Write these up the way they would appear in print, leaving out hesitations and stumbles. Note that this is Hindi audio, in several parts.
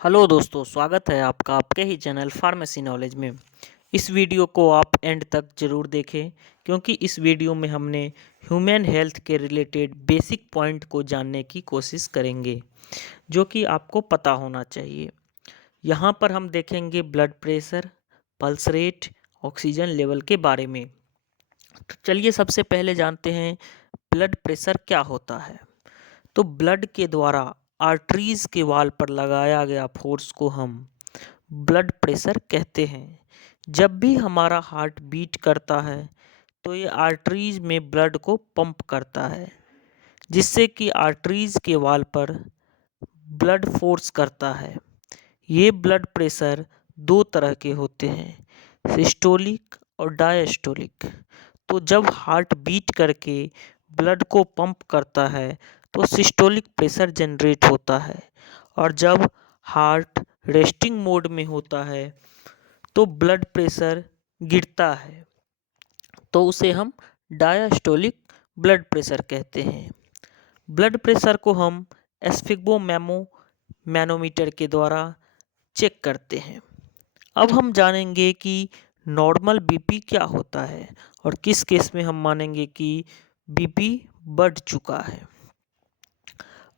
हेलो दोस्तों, स्वागत है आपका आपके ही चैनल फार्मेसी नॉलेज में। इस वीडियो को आप एंड तक ज़रूर देखें क्योंकि इस वीडियो में हमने ह्यूमन हेल्थ के रिलेटेड बेसिक पॉइंट को जानने की कोशिश करेंगे जो कि आपको पता होना चाहिए। यहाँ पर हम देखेंगे blood pressure, pulse rate, oxygen level के बारे में। तो चलिए सबसे पहले जानते हैं ब्लड प्रेशर क्या होता है। तो ब्लड के द्वारा आर्टरीज के वाल पर लगाया गया फोर्स को हम ब्लड प्रेशर कहते हैं। जब भी हमारा हार्ट बीट करता है तो ये आर्टरीज में ब्लड को पंप करता है, जिससे कि आर्टरीज के वाल पर ब्लड फोर्स करता है। ये ब्लड प्रेशर दो तरह के होते हैं, सिस्टोलिक और डायस्टोलिक। तो जब हार्ट बीट करके ब्लड को पंप करता है तो सिस्टोलिक प्रेशर जनरेट होता है, और जब हार्ट रेस्टिंग मोड में होता है तो ब्लड प्रेशर गिरता है, तो उसे हम डायस्टोलिक ब्लड प्रेशर कहते हैं। ब्लड प्रेशर को हम एस्फिग्मोमेमो मैनोमीटर के द्वारा चेक करते हैं। अब हम जानेंगे कि नॉर्मल बीपी क्या होता है और किस केस में हम मानेंगे कि बीपी बढ़ चुका है।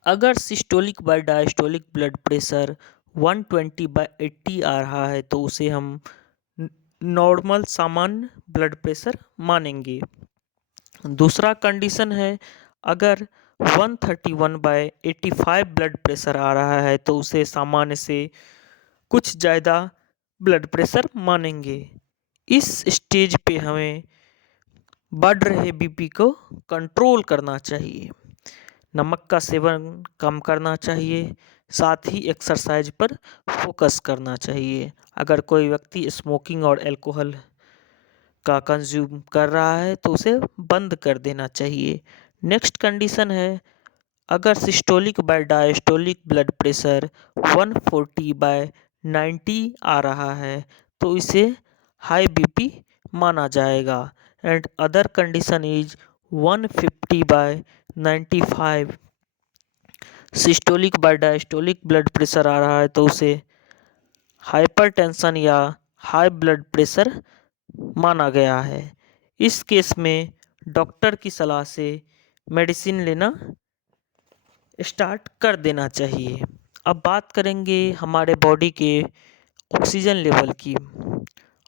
अगर systolic by diastolic blood pressure 120/80 आ रहा है तो उसे हम नॉर्मल सामान्य ब्लड प्रेशर मानेंगे। दूसरा कंडीशन है, अगर 131/85 ब्लड प्रेशर आ रहा है तो उसे सामान्य से कुछ ज़्यादा ब्लड प्रेशर मानेंगे। इस स्टेज पे हमें बढ़ रहे बीपी को कंट्रोल करना चाहिए, नमक का सेवन कम करना चाहिए, साथ ही एक्सरसाइज पर फोकस करना चाहिए। अगर कोई व्यक्ति स्मोकिंग और अल्कोहल का कंज्यूम कर रहा है तो उसे बंद कर देना चाहिए। नेक्स्ट कंडीशन है, अगर systolic by diastolic blood pressure 140/90 आ रहा है तो इसे हाई बीपी माना जाएगा। And other condition is 150/95 systolic by diastolic blood pressure आ रहा है तो उसे हाइपरटेंशन या हाई ब्लड प्रेशर माना गया है। इस केस में डॉक्टर की सलाह से मेडिसिन लेना स्टार्ट कर देना चाहिए। अब बात करेंगे हमारे बॉडी के ऑक्सीजन लेवल की।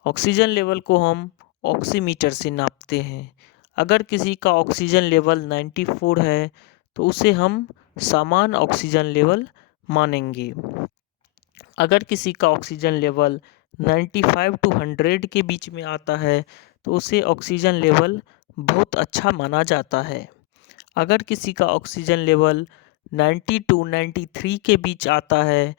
ऑक्सीजन लेवल को हम ऑक्सीमीटर से नापते हैं। अगर किसी का ऑक्सीजन लेवल 94 है तो उसे हम सामान्य ऑक्सीजन लेवल मानेंगे। अगर किसी का ऑक्सीजन लेवल 95 टू 100 के बीच में आता है तो उसे ऑक्सीजन लेवल बहुत अच्छा माना जाता है। अगर किसी का ऑक्सीजन लेवल 90 टू 93 के बीच आता है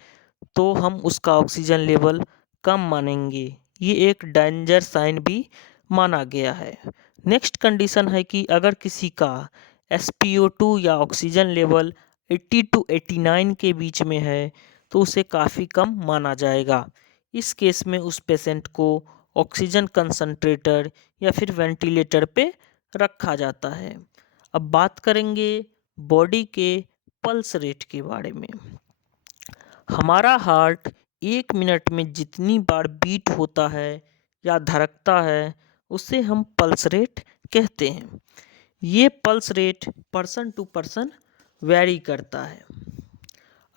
तो हम उसका ऑक्सीजन लेवल कम मानेंगे। ये एक डेंजर साइन भी माना गया है। नेक्स्ट कंडीशन है कि अगर किसी का SpO2 या ऑक्सीजन लेवल 80 टू 89 के बीच में है तो उसे काफ़ी कम माना जाएगा। इस केस में उस पेशेंट को ऑक्सीजन कंसंट्रेटर या फिर वेंटिलेटर पे रखा जाता है। अब बात करेंगे बॉडी के पल्स रेट के बारे में। हमारा हार्ट 1 मिनट में जितनी बार बीट होता है या धड़कता है उसे हम पल्स रेट कहते हैं। ये pulse rate person to person vary करता है।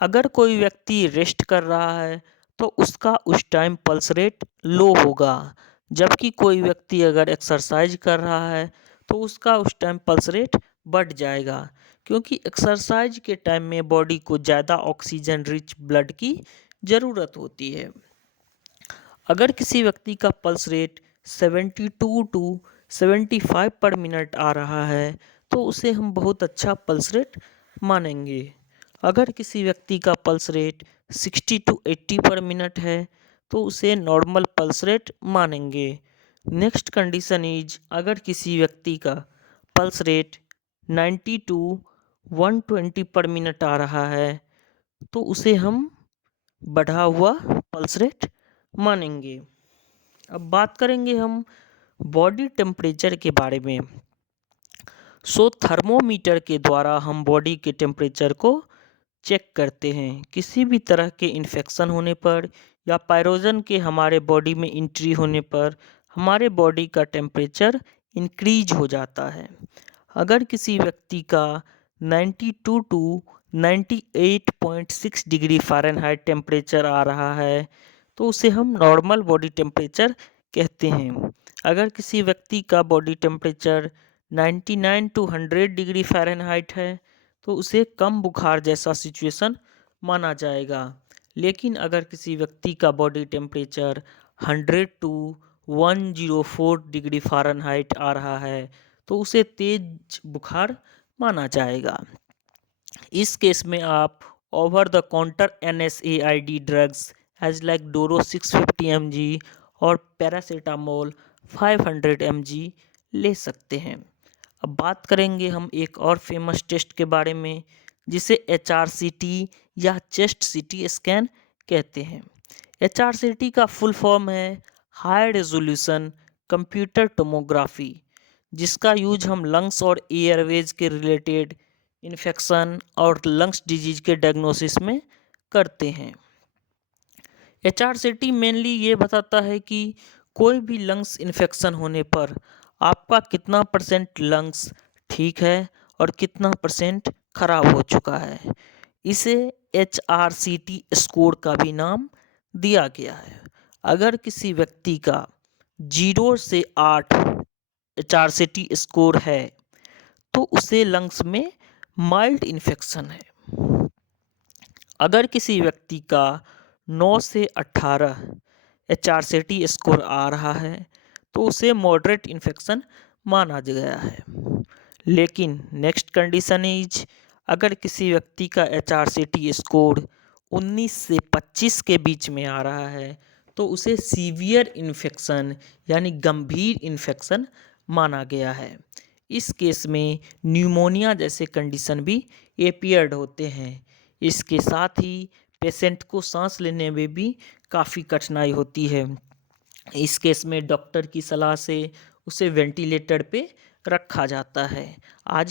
अगर कोई व्यक्ति रेस्ट कर रहा है तो उसका उस टाइम पल्स रेट लो होगा, जबकि कोई व्यक्ति अगर एक्सरसाइज कर रहा है तो उसका उस टाइम पल्स रेट बढ़ जाएगा, क्योंकि एक्सरसाइज के टाइम में बॉडी को ज़्यादा ऑक्सीजन रिच ब्लड की ज़रूरत होती है। अगर किसी व्यक्ति का पल्स रेट 72 टू 75 पर मिनट आ रहा है तो उसे हम बहुत अच्छा पल्स रेट मानेंगे। अगर किसी व्यक्ति का पल्स रेट 60 टू 80 पर मिनट है तो उसे नॉर्मल पल्स रेट मानेंगे। नेक्स्ट कंडीशन इज, अगर किसी व्यक्ति का पल्स रेट 90 टू 120 पर मिनट आ रहा है तो उसे हम बढ़ा हुआ पल्स रेट मानेंगे। अब बात करेंगे हम बॉडी टेम्परेचर के बारे में। थर्मोमीटर के द्वारा हम बॉडी के टेम्परेचर को चेक करते हैं। किसी भी तरह के इन्फेक्शन होने पर या पायरोजन के हमारे बॉडी में एंट्री होने पर हमारे बॉडी का टेम्परेचर इंक्रीज हो जाता है। अगर किसी व्यक्ति का 92 टू 98.6 डिग्री फ़ारेनहाइट टेम्परेचर आ रहा है तो उसे हम नॉर्मल बॉडी टेम्परेचर कहते हैं। अगर किसी व्यक्ति का body temperature 99 to 100 degree Fahrenheit है तो उसे कम बुखार जैसा सिचुएशन माना जाएगा। लेकिन अगर किसी व्यक्ति का body temperature 100 to 104 degree Fahrenheit आ रहा है तो उसे तेज बुखार माना जाएगा। इस केस में आप over the counter NSAID drugs as like Dolo 650 mg और पैरासीटामोल 500 mg ले सकते हैं। अब बात करेंगे हम एक और फेमस टेस्ट के बारे में जिसे HRCT या चेस्ट CT स्कैन कहते हैं। HRCT का फुल फॉर्म है हाई रेजोल्यूशन कंप्यूटर टोमोग्राफी, जिसका यूज हम लंग्स और एयरवेज के रिलेटेड इन्फेक्शन और लंग्स डिजीज के डायग्नोसिस में करते हैं। HRCT मेनली ये बताता है कि कोई भी लंग्स इन्फेक्शन होने पर आपका कितना % लंग्स ठीक है और कितना % खराब हो चुका है। इसे HRCT स्कोर का भी नाम दिया गया है। अगर किसी व्यक्ति का 0 से 8 HRCT स्कोर है तो उसे लंग्स में माइल्ड इन्फेक्शन है। अगर किसी व्यक्ति का 9 से 18 HRCT स्कोर आ रहा है तो उसे मॉडरेट इन्फेक्शन माना गया है। लेकिन नेक्स्ट कंडीशन इज अगर किसी व्यक्ति का HRCT स्कोर 19 से 25 के बीच में आ रहा है तो उसे सीवियर इन्फेक्शन यानी गंभीर इन्फेक्शन माना गया है। इस केस में न्यूमोनिया जैसे कंडीशन भी अपीयर्ड होते हैं। इसके साथ ही पेशेंट को सांस लेने में भी काफ़ी कठिनाई होती है। इस केस में डॉक्टर की सलाह से उसे वेंटिलेटर पे रखा जाता है। आज